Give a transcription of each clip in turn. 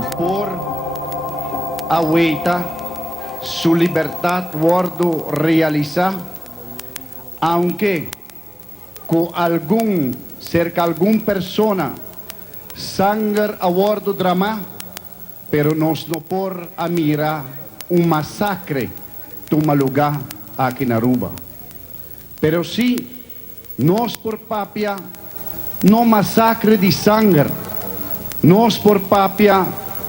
por aguenta su libertad guardo realizar, aunque con alguna persona sangre a bordo drama, pero nos no por a mirar un masacre toma lugar aquí en Aruba. Pero sí, nos por papia, no masacre de sangre, nos por papia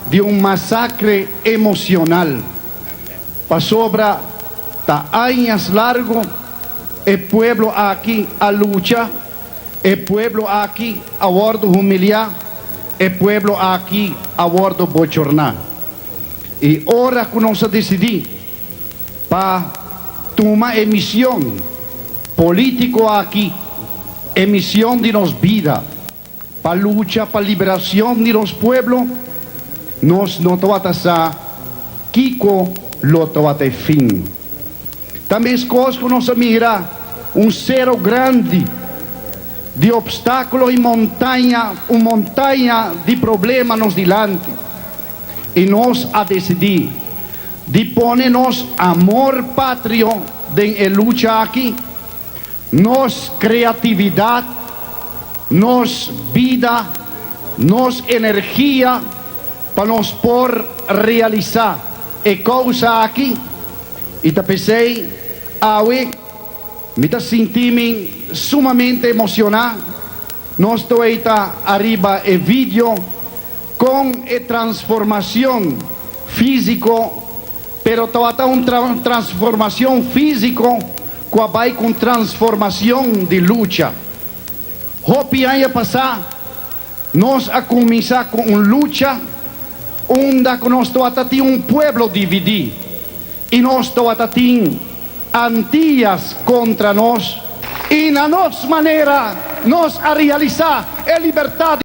de un masacre emocional. Pa sobra ta años largo, el pueblo aquí a lucha, el pueblo aquí a bordo humillar, el pueblo aquí a bordo bochornar. Y ahora que nos decidí para tomar emisión político aquí, emisión de nos vida, para lucha, para liberación de los pueblos, nos no toatasa Kiko lo toate fin. También es cosa que nos mira un cero grande de obstáculos y montaña, una montaña de problemas nos delante. Y nos ha decidido de ponernos amor patrio de lucha aquí, nos creatividad, nos vida, nos energía para nos por realizar e cosa aquí. Y te pensé, me sentí sumamente emocionado. Nos estoy arriba el vídeo con transformación físico, pero toda una transformación físico con transformación de lucha. Hopi a pasar, nos a comenzar con una lucha, onde nos toatati un pueblo dividido, y nos toatati antillas contra nos, y na nos manera nos a realizar la libertad.